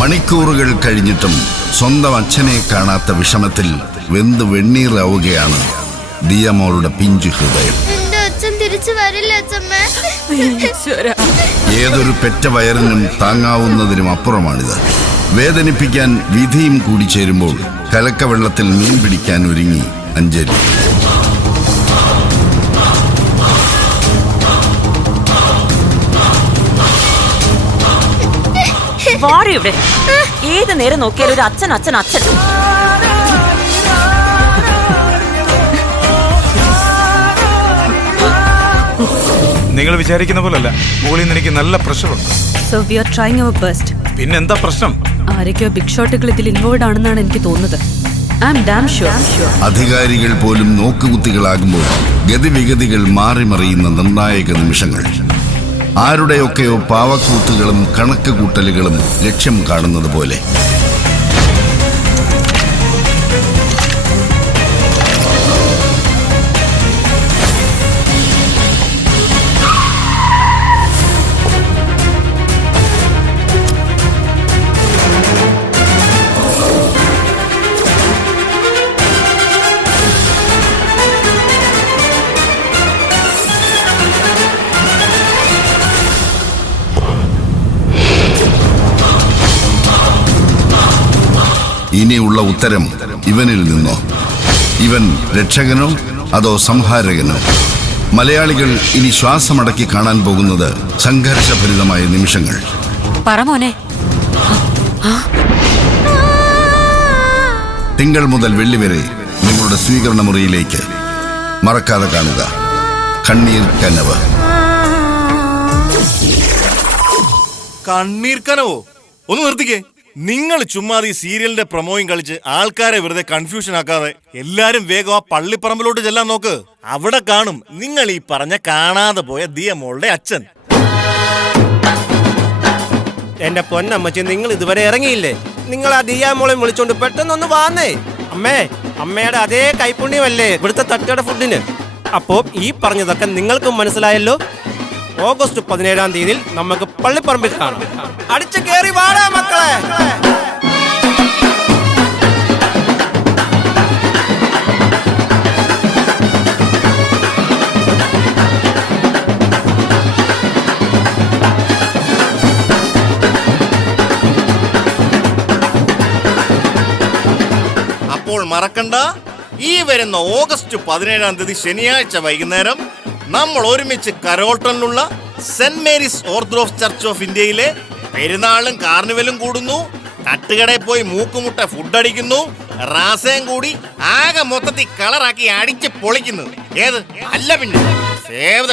മണിക്കൂറുകൾ കഴിഞ്ഞിട്ടും സ്വന്തം അച്ഛനെ കാണാത്ത വിഷമത്തിൽ വെന്ത് വെണ്ണീറാവുകയാണ് ദിയമോളുടെ പിഞ്ചു ഹൃദയം. എന്റെ അച്ഛൻ തിരിച്ചു വരില്ല അച്ഛമ്മേ. ഏതൊരു പെറ്റ വയറിനും താങ്ങാവുന്നതിനും അപ്പുറമാണിത്. വേദനിപ്പിക്കാൻ വിധിയും കൂടി ചേരുമ്പോൾ കലക്കവെള്ളത്തിൽ മീൻ പിടിക്കാൻ ഒരുങ്ങി അഞ്ജലി. വാടി ഇവിടെ ഏത് നേരം നോക്കിയാലും ഒരു അച്ഛൻ അച്ഛൻ അച്ഛൻ. നിങ്ങൾ വിചാരിക്കുന്ന പോലല്ല. മുകളിൽ നിന്ന് എനിക്ക് നല്ല പ്രഷറുണ്ട് so we are trying our best പിന്നെന്താ പ്രശ്നം? ആരൊക്കെയോ ബിഗ് ഷോട്ടുകൾ ഇതിൽ ഇൻവോൾവ് ആണെന്നാണ് എനിക്ക് തോന്നുന്നത്. അധികാരികൾ പോലും നോക്കുകുത്തികളാകുമ്പോൾ ഗതിവിഗതികൾ മാറി മറിയുന്ന നിർണായക നിമിഷങ്ങൾ. ആരുടെയൊക്കെയോ പാവക്കൂത്തുകളും കണക്ക് കൂട്ടലുകളും ലക്ഷ്യം കാണുന്നത് പോലെ. ഇനിയുള്ള ഉത്തരം ഇവനിൽ നിന്നോ. ഇവൻ രക്ഷകനോ അതോ സംഹാരകനോ. മലയാളികൾ ഇനി ശ്വാസമടക്കി കാണാൻ പോകുന്നത് സംഘർഷഭരിതമായ നിമിഷങ്ങൾ. പറമോനെ. തിങ്കൾ മുതൽ വെള്ളി വരെ നിങ്ങളുടെ സ്വീകരണ മുറിയിലേക്ക് മറക്കാതെ കാണുക. കണ്ണീർ കനവ്. കണ്ണീർ കനവോ? ഒന്ന് നിർത്തിക്കേ. നിങ്ങൾ ചുമ്മാതെ ഈ സീരിയലിന്റെ പ്രൊമോയും കളിച്ച് ആൾക്കാരെ വെറുതെ കൺഫ്യൂഷൻ ആക്കാതെ എല്ലാരും വേഗം ആ പള്ളിപ്പറമ്പിലോട്ട് ചെല്ലാൻ നോക്ക്. അവിടെ കാണും നിങ്ങൾ ഈ പറഞ്ഞ കാണാതെ പോയ ദിയമോളുടെ അച്ഛൻ. എന്റെ പൊന്നമ്മച്ചി നിങ്ങൾ ഇതുവരെ ഇറങ്ങിയില്ലേ? നിങ്ങൾ ആ ദിയാമോളെ വിളിച്ചോണ്ട് പെട്ടെന്നൊന്ന് വാന്നേ. അമ്മേ അമ്മയുടെ അതേ കൈപ്പുണ്യമല്ലേ ഇവിടുത്തെ തട്ടയുടെ ഫുഡിന്? അപ്പോ ഈ പറഞ്ഞതൊക്കെ നിങ്ങൾക്കും മനസ്സിലായല്ലോ? ഓഗസ്റ്റ് പതിനേഴാം തീയതിയിൽ നമുക്ക് പള്ളിപ്പറമ്പിൽ കാണാം. അടിച്ചു കയറി വാടാ മക്കളെ. അപ്പോൾ മറക്കണ്ട. ഈ വരുന്ന ഓഗസ്റ്റ് പതിനേഴാം തീയതി ശനിയാഴ്ച വൈകുന്നേരം നമ്മൾ ഒരുമിച്ച് കരോട്ടനിലുള്ള saint Mary's orthodox church of ഇന്ത്യയിലെ പെരുന്നാളും കാർണിവലും കൂടുന്നു. തട്ടുകടയിൽ പോയി മൂക്കുമുട്ട ഫുഡ് അടിക്കുന്നു. റാസയും കൂടി ആകെ മൊത്തത്തിൽ കളറാക്കി അടിച്ച് പൊളിക്കുന്നു. ഏത്? അല്ല പിന്നെ. സേവ്.